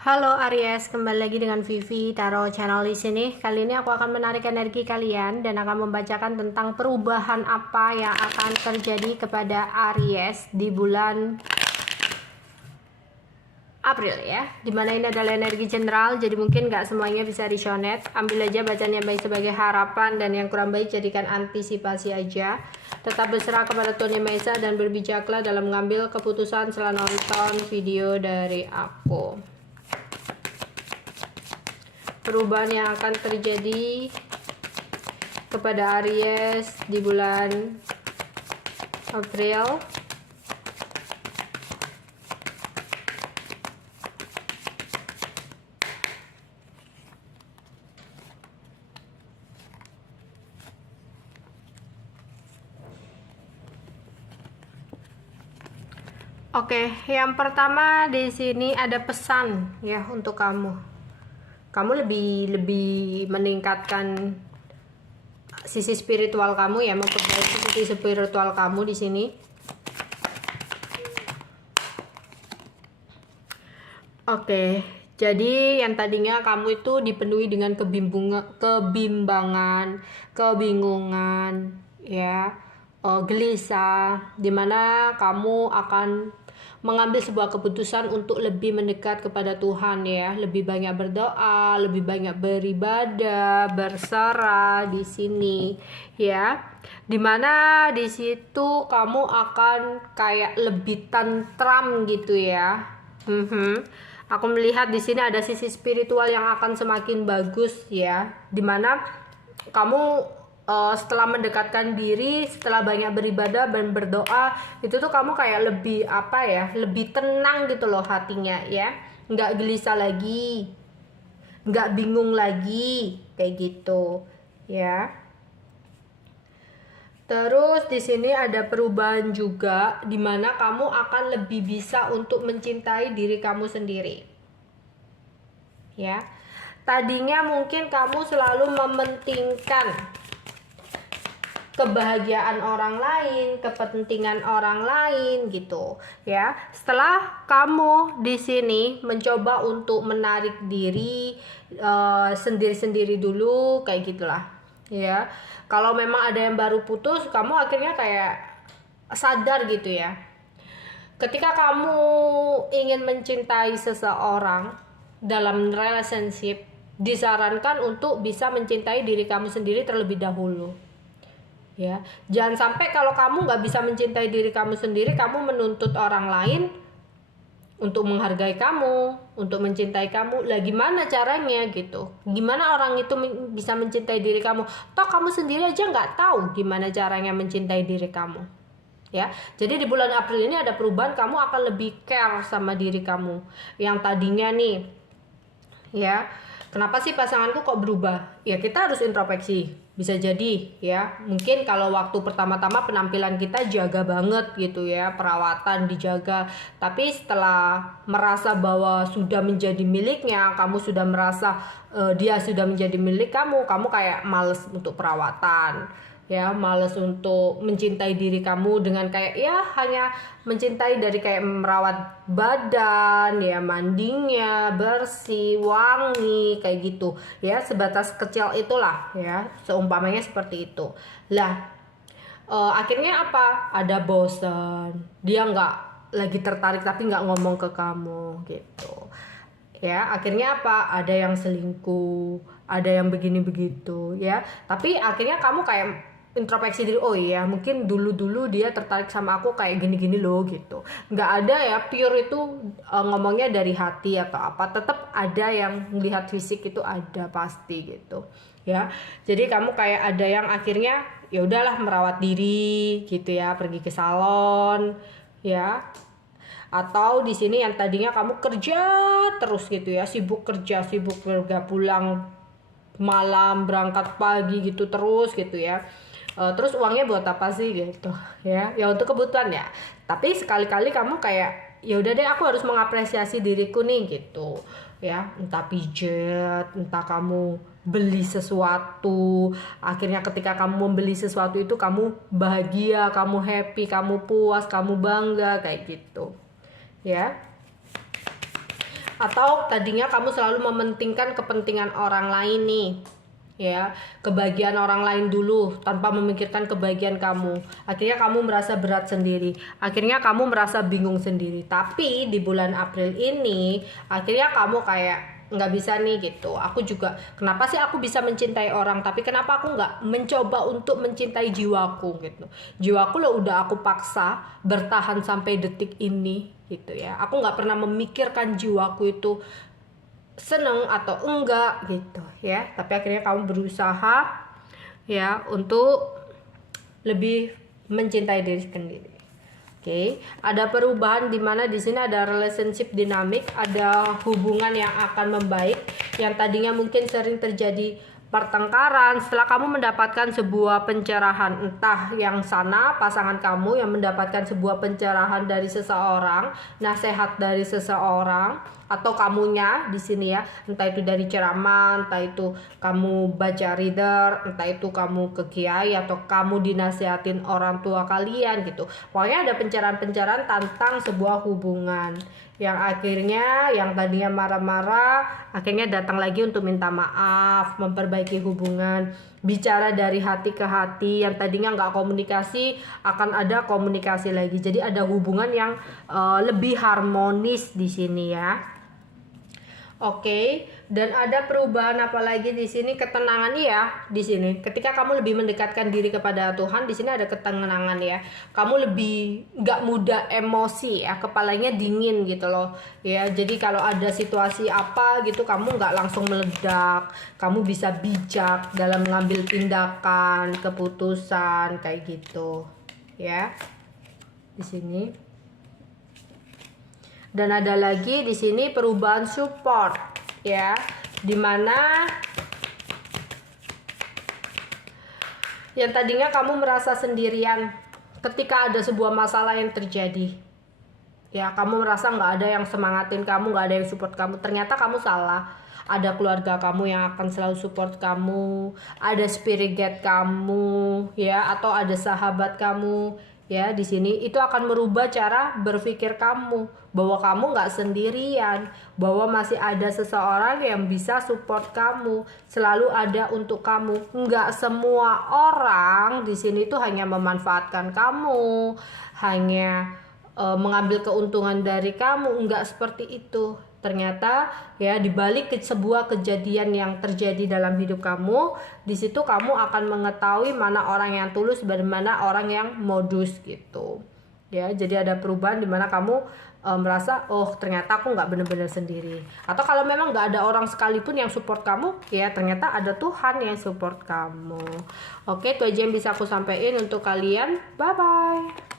Halo Aries, kembali lagi dengan Vivi Tarot Channel di sini. Kali ini aku akan menarik energi kalian dan akan membacakan tentang perubahan apa yang akan terjadi kepada Aries di bulan April ya. Dimana ini adalah energi general, jadi mungkin nggak semuanya bisa resonate. Ambil aja bacaan yang baik sebagai harapan dan yang kurang baik jadikan antisipasi aja. Tetap berserah kepada Tuhan Yang Maha Esa dan berbijaklah dalam mengambil keputusan setelah nonton video dari aku. Perubahan yang akan terjadi kepada Aries di bulan April. Oke, yang pertama di sini ada pesan ya untuk kamu. Kamu lebih meningkatkan sisi spiritual kamu ya, memperbaiki sisi spiritual kamu di sini. Oke, jadi yang tadinya kamu itu dipenuhi dengan kebimbangan, kebingungan, ya, gelisah, dimana kamu akan mengambil sebuah keputusan untuk lebih mendekat kepada Tuhan ya, lebih banyak berdoa, lebih banyak beribadah, berserah di sini ya. Dimana di situ kamu akan kayak lebih tentram gitu ya. Aku melihat di sini ada sisi spiritual yang akan semakin bagus ya, dimana kamu setelah mendekatkan diri, setelah banyak beribadah dan berdoa, itu tuh kamu kayak lebih apa ya, lebih tenang gitu loh hatinya ya, nggak gelisah lagi, nggak bingung lagi kayak gitu ya. Terus di sini ada perubahan juga, dimana kamu akan lebih bisa untuk mencintai diri kamu sendiri ya. Tadinya mungkin kamu selalu mementingkan kebahagiaan orang lain, kepentingan orang lain gitu ya. Setelah kamu di sini mencoba untuk menarik diri sendiri-sendiri dulu kayak gitulah ya. Kalau memang ada yang baru putus, kamu akhirnya kayak sadar gitu ya. Ketika kamu ingin mencintai seseorang dalam relationship, disarankan untuk bisa mencintai diri kamu sendiri terlebih dahulu ya. Jangan sampai kalau kamu nggak bisa mencintai diri kamu sendiri, kamu menuntut orang lain untuk menghargai kamu, untuk mencintai kamu. Lah gimana caranya gitu? Gimana orang itu bisa mencintai diri kamu? Toh kamu sendiri aja nggak tahu gimana caranya mencintai diri kamu ya. Jadi di bulan April ini ada perubahan, kamu akan lebih care sama diri kamu. Yang tadinya nih ya, kenapa sih pasanganku kok berubah? Ya kita harus introspeksi. Bisa jadi ya, mungkin kalau waktu pertama-tama penampilan kita jaga banget gitu ya, perawatan dijaga. Tapi setelah merasa bahwa sudah menjadi miliknya, kamu sudah merasa dia sudah menjadi milik kamu, kamu kayak males untuk perawatan ya, males untuk mencintai diri kamu dengan kayak ya hanya mencintai dari kayak merawat badan ya, mandinya bersih, wangi kayak gitu ya, sebatas kecil itulah ya, seumpamanya seperti itu lah. Akhirnya apa, ada bosan, dia nggak lagi tertarik tapi nggak ngomong ke kamu gitu ya. Akhirnya apa, ada yang selingkuh, ada yang begini begitu ya. Tapi akhirnya kamu kayak introspeksi diri, oh iya mungkin dulu dia tertarik sama aku kayak gini-gini loh gitu. Nggak ada ya pure itu ngomongnya dari hati atau apa, tetap ada yang melihat fisik, itu ada pasti gitu ya. Jadi kamu kayak ada yang akhirnya ya udahlah merawat diri gitu ya, pergi ke salon ya. Atau di sini yang tadinya kamu kerja terus gitu ya, sibuk kerja, pulang malam, berangkat pagi gitu terus gitu ya. Terus uangnya buat apa sih gitu ya, ya untuk kebutuhan ya. Tapi sekali-kali kamu kayak ya udah deh, aku harus mengapresiasi diriku nih gitu ya. Entah pijet, entah kamu beli sesuatu, akhirnya ketika kamu membeli sesuatu itu kamu bahagia, kamu happy, kamu puas, kamu bangga kayak gitu ya. Atau tadinya kamu selalu mementingkan kepentingan orang lain nih, ya, kebahagiaan orang lain dulu tanpa memikirkan kebahagiaan kamu. Akhirnya kamu merasa berat sendiri, akhirnya kamu merasa bingung sendiri. Tapi di bulan April ini akhirnya kamu kayak nggak bisa nih gitu. Aku juga, kenapa sih aku bisa mencintai orang, tapi kenapa aku nggak mencoba untuk mencintai jiwaku gitu. Jiwaku lo udah aku paksa bertahan sampai detik ini gitu ya. Aku nggak pernah memikirkan jiwaku itu seneng atau enggak gitu ya. Tapi akhirnya kamu berusaha ya untuk lebih mencintai diri sendiri. Oke, ada perubahan di mana di sini ada relationship dinamik, ada hubungan yang akan membaik. Yang tadinya mungkin sering terjadi pertengkaran, setelah kamu mendapatkan sebuah pencerahan, entah yang sana pasangan kamu yang mendapatkan sebuah pencerahan dari seseorang, nasihat dari seseorang, atau kamunya di sini ya, entah itu dari ceramah, entah itu kamu baca reader, entah itu kamu ke kiai, atau kamu dinasihatin orang tua kalian gitu. Pokoknya ada pencerahan-pencerahan tentang sebuah hubungan yang akhirnya yang tadinya marah-marah akhirnya datang lagi untuk minta maaf, memperbaiki hubungan, bicara dari hati ke hati. Yang tadinya nggak komunikasi akan ada komunikasi lagi, jadi ada hubungan yang lebih harmonis di sini ya. Oke, dan ada perubahan apa lagi di sini? Ketenangan ya di sini. Ketika kamu lebih mendekatkan diri kepada Tuhan, di sini ada ketenangan ya. Kamu lebih nggak mudah emosi ya, kepalanya dingin gitu loh. Ya, jadi kalau ada situasi apa gitu, kamu nggak langsung meledak. Kamu bisa bijak dalam mengambil tindakan, keputusan kayak gitu. Ya, di sini. Dan ada lagi di sini perubahan support ya, dimana yang tadinya kamu merasa sendirian ketika ada sebuah masalah yang terjadi ya, kamu merasa nggak ada yang semangatin kamu, nggak ada yang support kamu. Ternyata kamu salah. Ada keluarga kamu yang akan selalu support kamu, ada spirit guide kamu ya, atau ada sahabat kamu ya. Di sini itu akan merubah cara berpikir kamu, bahwa kamu nggak sendirian, bahwa masih ada seseorang yang bisa support kamu, selalu ada untuk kamu. Nggak semua orang di sini tuh hanya memanfaatkan kamu, hanya mengambil keuntungan dari kamu. Enggak seperti itu. Ternyata ya, dibalik ke sebuah kejadian yang terjadi dalam hidup kamu, di situ kamu akan mengetahui mana orang yang tulus dan mana orang yang modus gitu ya. Jadi ada perubahan di mana kamu merasa, oh ternyata aku nggak benar-benar sendiri. Atau kalau memang nggak ada orang sekalipun yang support kamu ya, ternyata ada Tuhan yang support kamu. Oke, itu aja yang bisa aku sampaikan untuk kalian. Bye bye.